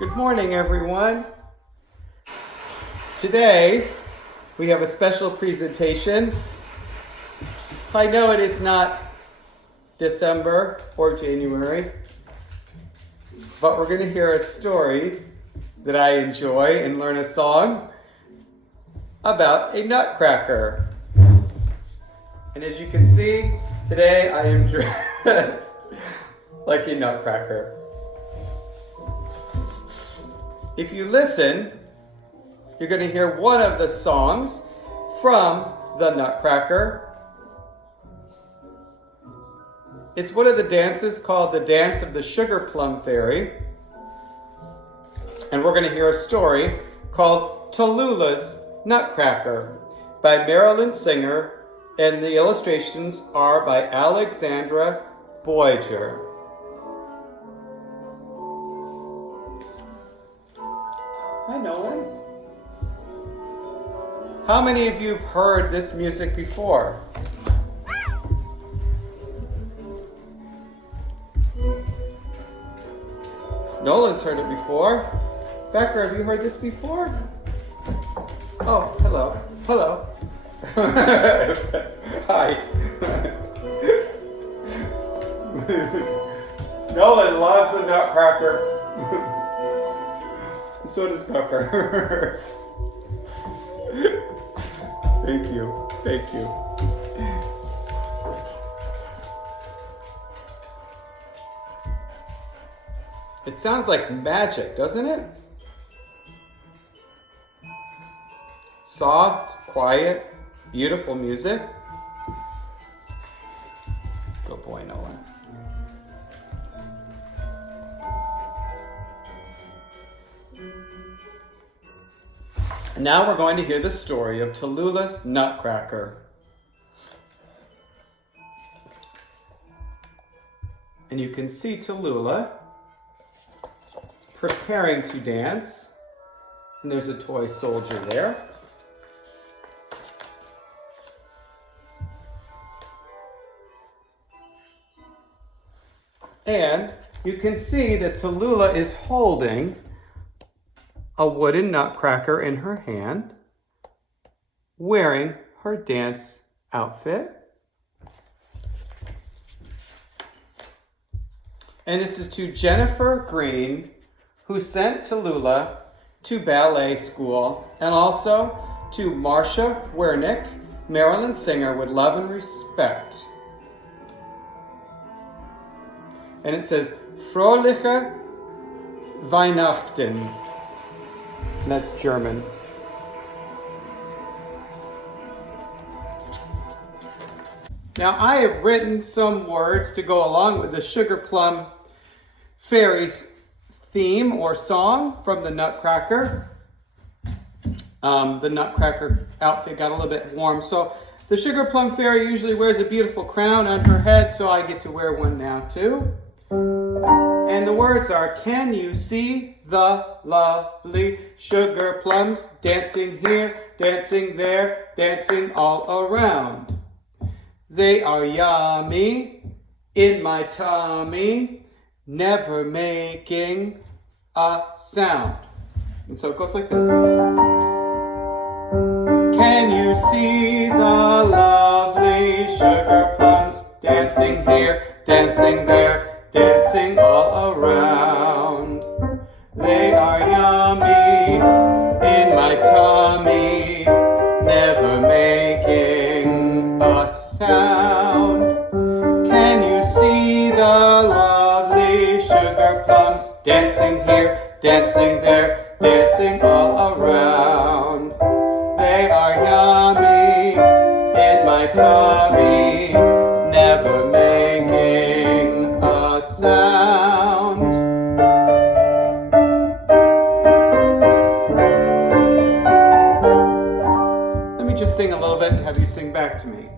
Good morning, everyone. Today, we have a special presentation. I know it is not December or January, but we're going to hear a story that I enjoy and learn a song about a nutcracker. And as you can see, today I am dressed like a nutcracker. If you listen, you're going to hear one of the songs from the Nutcracker. It's one of the dances called the Dance of the Sugar Plum Fairy. And we're going to hear a story called Tallulahs Nutcracker by Marilyn Singer, and the illustrations are by Alexandra Boyer. Hi, Nolan. How many of you have heard this music before? Nolan's heard it before. Becker, have you heard this before? Oh, hello. Hello. Hi. Nolan loves the Nutcracker. So does Pepper. Thank you. Thank you. It sounds like magic, doesn't it? Soft, quiet, beautiful music. Good boy, Nolan. Now we're going to hear the story of Tallulahs Nutcracker. And you can see Tallulah preparing to dance. And there's a toy soldier there. And you can see that Tallulah is holding a wooden nutcracker in her hand, wearing her dance outfit. And this is to Jennifer Green, who sent Tallulah to ballet school, and also to Marcia Wernick, Marilyn Singer, with love and respect. And it says, Fröhliche Weihnachten. And that's German. Now I have written some words to go along with the Sugar Plum Fairy's theme or song from the Nutcracker. The Nutcracker outfit got a little bit warm. So the Sugar Plum Fairy usually wears a beautiful crown on her head, so I get to wear one now too. And the words are, can you see the lovely sugar plums dancing here, dancing there, dancing all around? They are yummy in my tummy, never making a sound. And so it goes like this. Can you see the lovely sugar plums dancing here, dancing there, dancing all around? They are yummy in my tummy, never making a sound. Can you see the lovely sugar plums dancing here, dancing there, dancing all around? They are yummy in my tummy, never making a sound. Let me just sing a little bit and have you sing back to me.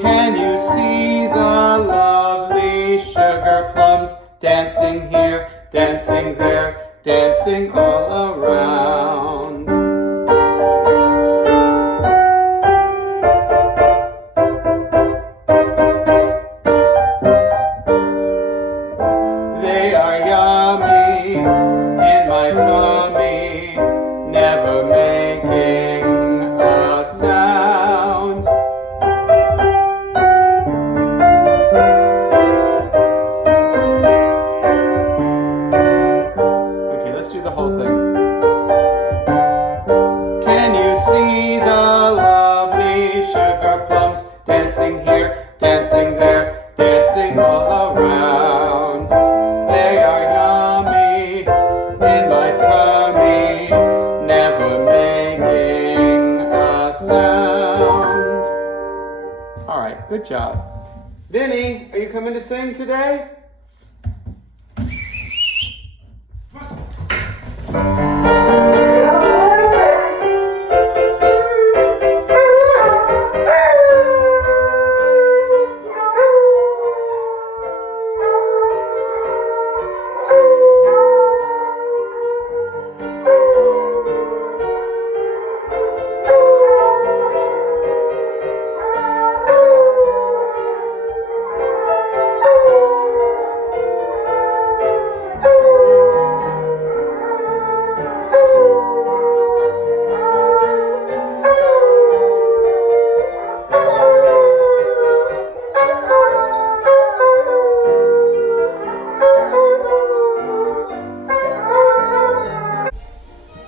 Can you see the lovely sugar plums dancing here, dancing there, dancing all around? They are yummy in dancing here, dancing there, dancing all around. They are yummy in my tummy, never making a sound. All right, good job. Vinny, are you coming to sing today?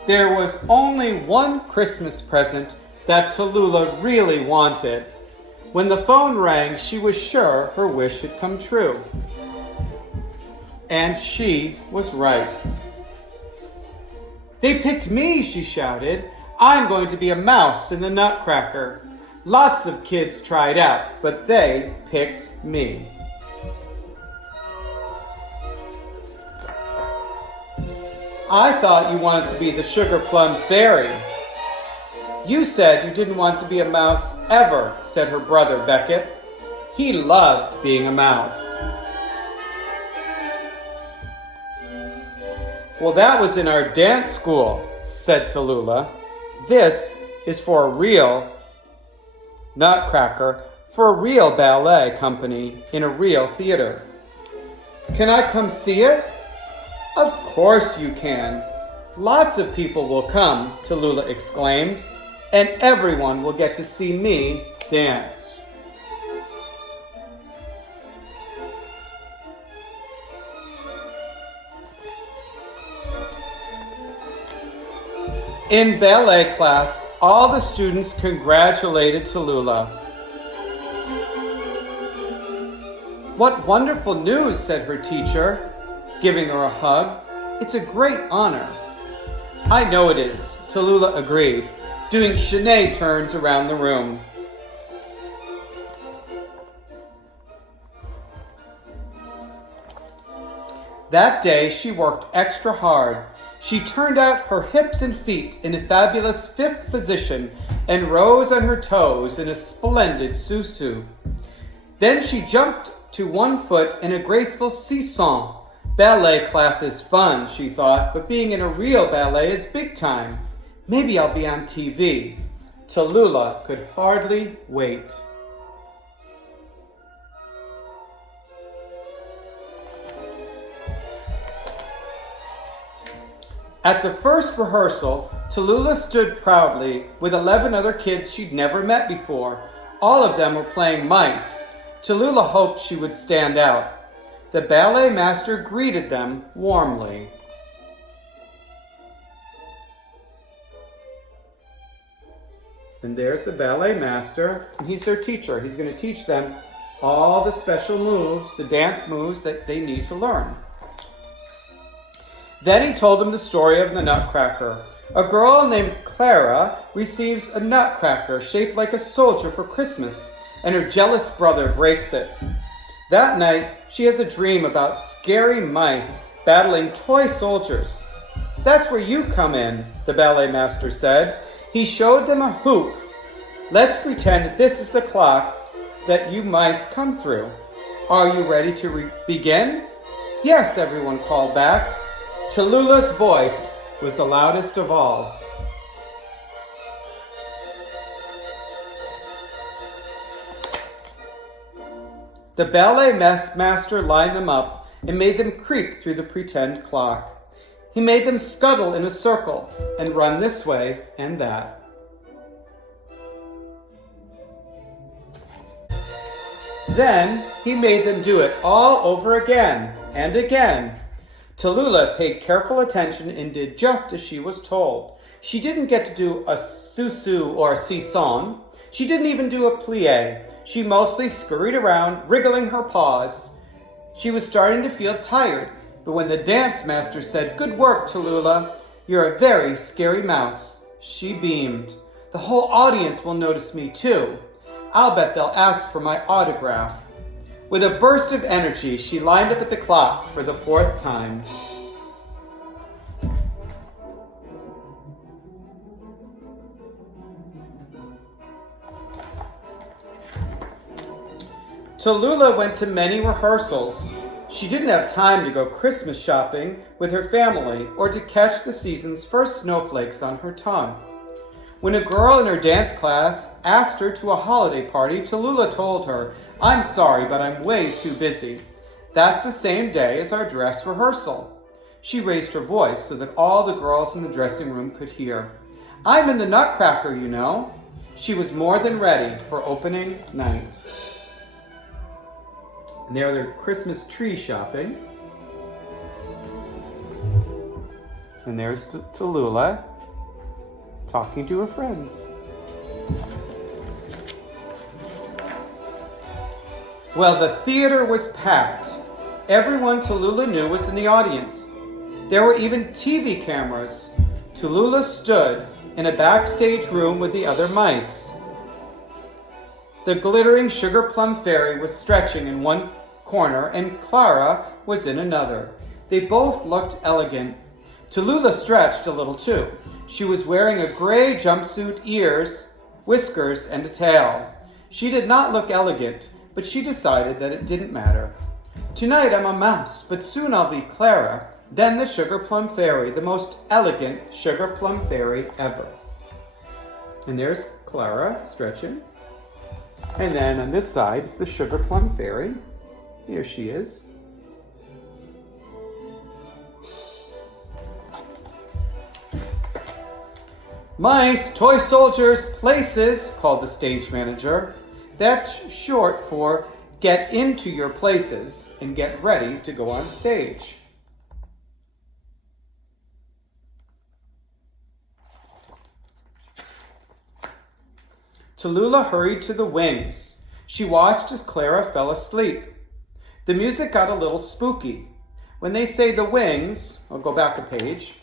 There was only one Christmas present that Tallulah really wanted. When the phone rang, she was sure her wish had come true. And she was right. "They picked me," she shouted. "I'm going to be a mouse in the Nutcracker. Lots of kids tried out, but they picked me." "I thought you wanted to be the Sugar Plum Fairy." "You said you didn't want to be a mouse ever," said her brother Beckett. He loved being a mouse. "Well, that was in our dance school," said Tallulah. "This is for a real Nutcracker, for a real ballet company in a real theater. Can I come see it?" "Of course you can. Lots of people will come," Tallulah exclaimed, "and everyone will get to see me dance." In ballet class, all the students congratulated Tallulah. "What wonderful news," said her teacher, giving her a hug. "It's a great honor." "I know it is," Tallulah agreed, doing chaîné turns around the room. That day she worked extra hard. She turned out her hips and feet in a fabulous fifth position and rose on her toes in a splendid sous-sus. Then she jumped to one foot in a graceful seesaw. Ballet class is fun, she thought, but being in a real ballet is big time. Maybe I'll be on TV. Tallulah could hardly wait. At the first rehearsal, Tallulah stood proudly with 11 other kids she'd never met before. All of them were playing mice. Tallulah hoped she would stand out. The ballet master greeted them warmly. And there's the ballet master, and he's their teacher. He's going to teach them all the special moves, the dance moves that they need to learn. Then he told them the story of the Nutcracker. A girl named Clara receives a nutcracker shaped like a soldier for Christmas, and her jealous brother breaks it. That night, she has a dream about scary mice battling toy soldiers. "That's where you come in," the ballet master said. He showed them a hoop. "Let's pretend that this is the clock that you mice come through. Are you ready to begin?" "Yes," everyone called back. Tallulah's voice was the loudest of all. The ballet master lined them up and made them creep through the pretend clock. He made them scuttle in a circle and run this way and that. Then he made them do it all over again and again. Tallulah paid careful attention and did just as she was told. She didn't get to do a sous-sus or a seesaw. She didn't even do a plie. She mostly scurried around, wriggling her paws. She was starting to feel tired, but when the dance master said, "Good work, Tallulah. You're a very scary mouse," she beamed. "The whole audience will notice me too. I'll bet they'll ask for my autograph." With a burst of energy, she lined up at the clock for the 4th time. Tallulah went to many rehearsals. She didn't have time to go Christmas shopping with her family or to catch the season's first snowflakes on her tongue. When a girl in her dance class asked her to a holiday party, Tallulah told her, "I'm sorry, but I'm way too busy." That's the same day as our dress rehearsal. She raised her voice so that all the girls in the dressing room could hear. "I'm in the Nutcracker, you know." She was more than ready for opening night. And there they're Christmas tree shopping. And there's Tallulah talking to her friends. Well, the theater was packed. Everyone Tallulah knew was in the audience. There were even TV cameras. Tallulah stood in a backstage room with the other mice. The glittering sugar plum fairy was stretching in one corner and Clara was in another. They both looked elegant. Tallulah stretched a little too. She was wearing a gray jumpsuit, ears, whiskers, and a tail. She did not look elegant, but she decided that it didn't matter. "Tonight I'm a mouse, but soon I'll be Clara, then the sugar plum fairy, the most elegant sugar plum fairy ever." And there's Clara stretching. And then on this side is the sugar plum fairy. Here she is. "Mice, toy soldiers, places," called the stage manager. That's short for get into your places and get ready to go on stage. Tallulah hurried to the wings. She watched as Clara fell asleep. The music got a little spooky. When they say the wings, I'll go back a page,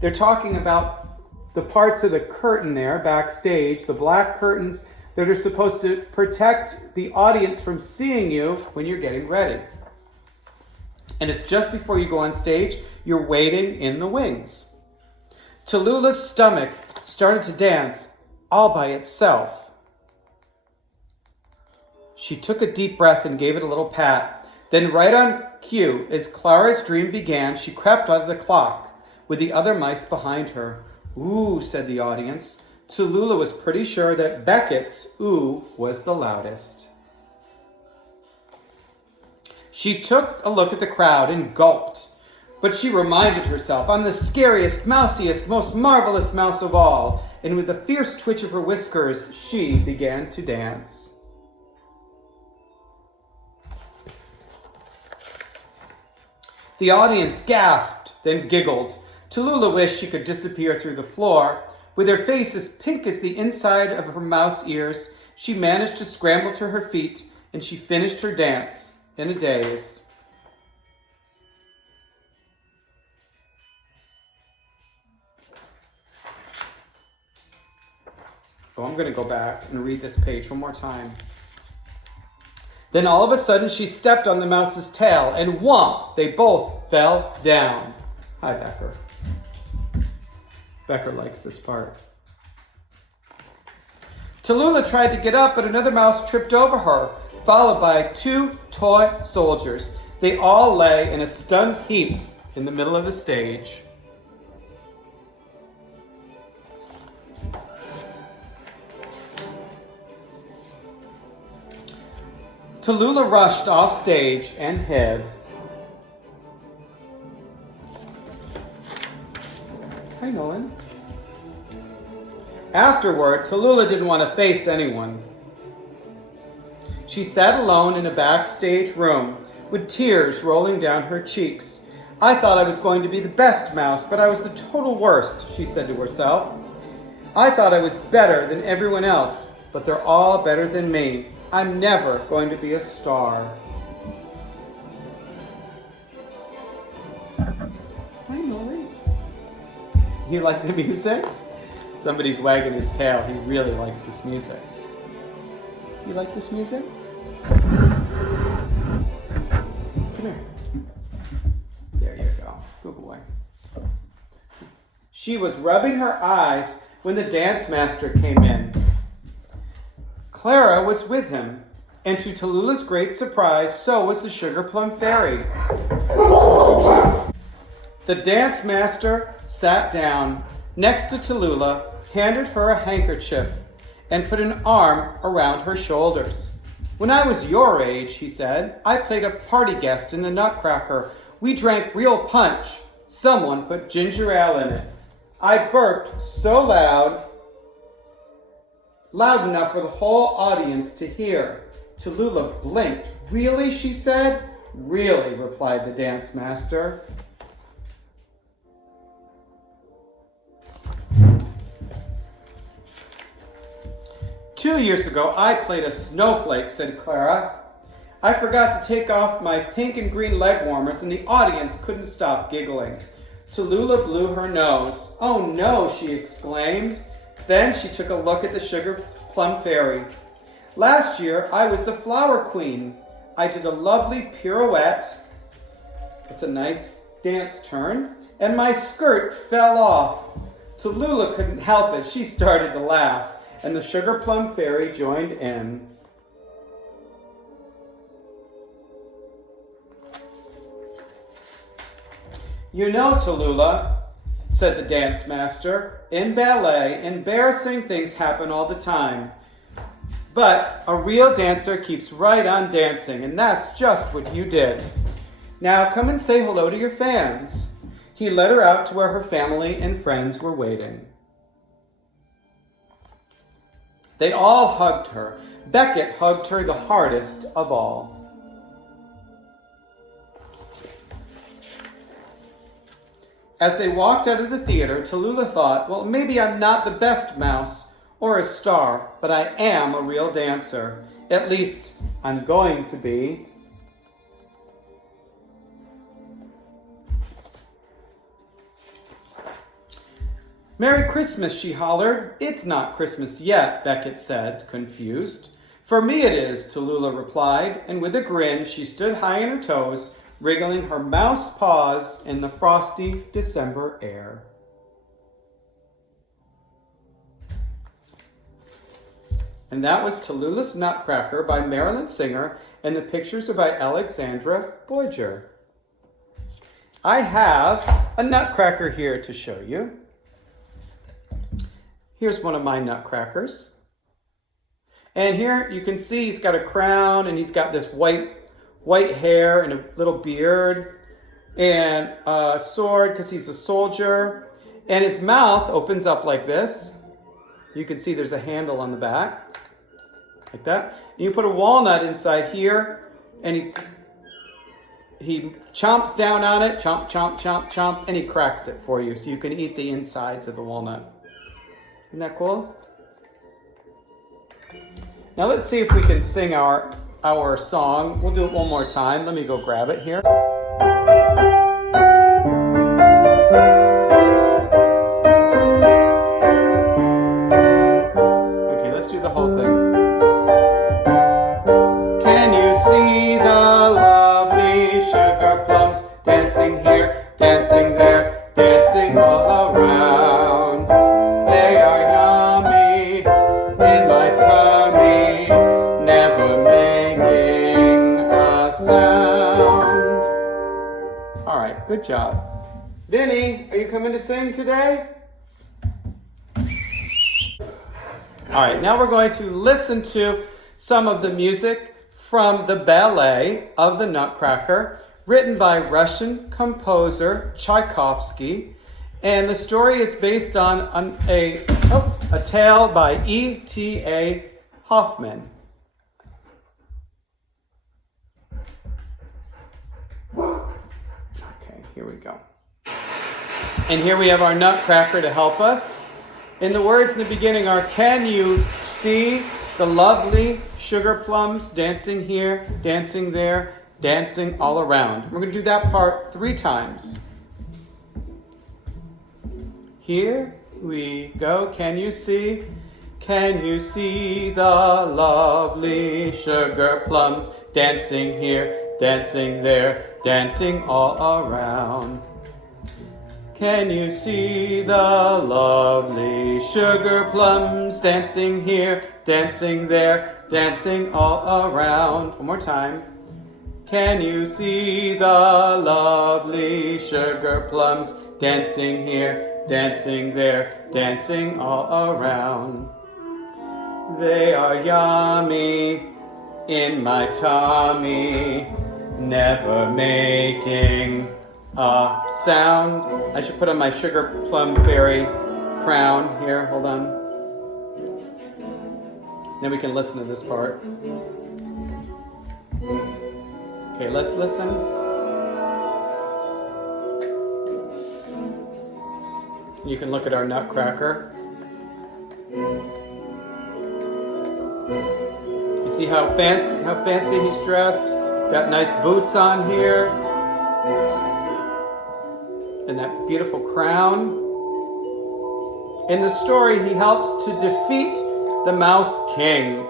they're talking about the parts of the curtain there backstage, the black curtains that are supposed to protect the audience from seeing you when you're getting ready. And it's just before you go on stage, you're waiting in the wings. Tallulah's stomach started to dance all by itself. She took a deep breath and gave it a little pat. Then right on cue, as Clara's dream began, she crept out of the clock with the other mice behind her. "Ooh," said the audience. Tallulah was pretty sure that Beckett's ooh was the loudest. She took a look at the crowd and gulped. But she reminded herself, "I'm the scariest, mousiest, most marvelous mouse of all." And with a fierce twitch of her whiskers, she began to dance. The audience gasped, then giggled. Tallulah wished she could disappear through the floor. With her face as pink as the inside of her mouse ears, she managed to scramble to her feet, and she finished her dance in a daze. Oh, I'm going to go back and read this page one more time. Then all of a sudden, she stepped on the mouse's tail, and whomp, they both fell down. Hi, Becker. Becker likes this part. Tallulah tried to get up, but another mouse tripped over her, followed by 2 toy soldiers. They all lay in a stunned heap in the middle of the stage. Tallulah rushed off stage and hid. Hi, Nolan. Afterward, Tallulah didn't want to face anyone. She sat alone in a backstage room with tears rolling down her cheeks. "I thought I was going to be the best mouse, but I was the total worst," she said to herself. "I thought I was better than everyone else, but they're all better than me. I'm never going to be a star. Hi, Molly. You like the music? Somebody's wagging his tail. He really likes this music. You like this music? Come here. There you go. Good boy. She was rubbing her eyes when the dance master came in. Clara was with him, and to Tallulah's great surprise, so was the Sugar Plum Fairy. The dance master sat down next to Tallulah, handed her a handkerchief, and put an arm around her shoulders. When I was your age, he said, I played a party guest in the Nutcracker. We drank real punch. Someone put ginger ale in it. I burped so loud enough for the whole audience to hear. Tallulah blinked. Really, she said. Really, replied the dance master. "2 years ago, I played a snowflake," said Clara. "I forgot to take off my pink and green leg warmers, and the audience couldn't stop giggling." Tallulah blew her nose. "Oh no," she exclaimed. Then she took a look at the Sugar Plum Fairy. "Last year, I was the Flower Queen. I did a lovely pirouette." It's a nice dance turn. "And my skirt fell off." Tallulah couldn't help it. She started to laugh, and the Sugar Plum Fairy joined in. "You know, Tallulah," said the dance master, "in ballet, embarrassing things happen all the time. But a real dancer keeps right on dancing, and that's just what you did. Now come and say hello to your fans." He led her out to where her family and friends were waiting. They all hugged her. Beckett hugged her the hardest of all. As they walked out of the theater, Tallulah thought, well, maybe I'm not the best mouse or a star, but I am a real dancer. At least, I'm going to be. "Merry Christmas," she hollered. "It's not Christmas yet," Beckett said, confused. "For me it is," Tallulah replied, and with a grin, she stood high on her toes, wriggling her mouse paws in the frosty December air. And that was Tallulahs Nutcracker by Marilyn Singer, and the pictures are by Alexandra Boyer. I have a nutcracker here to show you. Here's one of my nutcrackers. And here you can see he's got a crown, and he's got this white hair and a little beard and a sword because he's a soldier. And his mouth opens up like this. You can see there's a handle on the back, like that. And you put a walnut inside here, and he chomps down on it, chomp, chomp, chomp, chomp, and he cracks it for you so you can eat the insides of the walnut. Isn't that cool? Now let's see if we can sing our song. We'll do it one more time. Let me go grab it here. Okay, let's do the whole thing. Can you see the lovely sugar plums dancing here, dancing there, dancing all around? They are yummy in my tummy, never making a sound. All right, good job. Vinny, are you coming to sing today? All right, now we're going to listen to some of the music from the ballet of the Nutcracker, written by Russian composer Tchaikovsky. And the story is based on a tale by E.T.A. Hoffman. Okay, here we go. And here we have our Nutcracker to help us. And the words in the beginning are, can you see the lovely sugar plums dancing here, dancing there, dancing all around. We're going to do that part 3 times. Here we go. Can you see? Can you see the lovely sugar plums dancing here, dancing there, dancing all around? Can you see the lovely sugar plums dancing here, dancing there, dancing all around? One more time. Can you see the lovely sugar plums dancing here, dancing there, dancing all around? They are yummy in my tummy, never making a sound. I should put on my sugar plum fairy crown here. Hold on. Then we can listen to this part. Okay, let's listen. You can look at our nutcracker. You see how fancy he's dressed? Got nice boots on here. And that beautiful crown. In the story, he helps to defeat the Mouse King.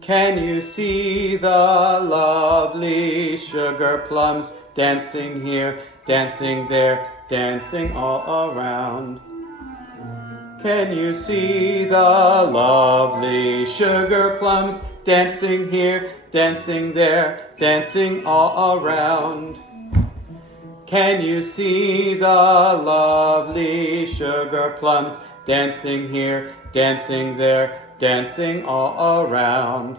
Can you see the lovely sugar plums dancing here, dancing there, dancing all around? Can you see the lovely sugar plums dancing here, dancing there, dancing all around? Can you see the lovely sugar plums dancing here, dancing there, dancing all around?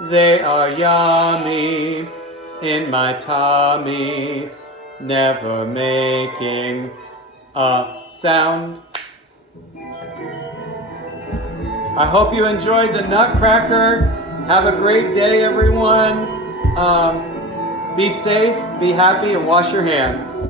They are yummy in my tummy, never making a sound. I hope you enjoyed the Nutcracker. Have a great day, everyone. Be safe, be happy, and wash your hands.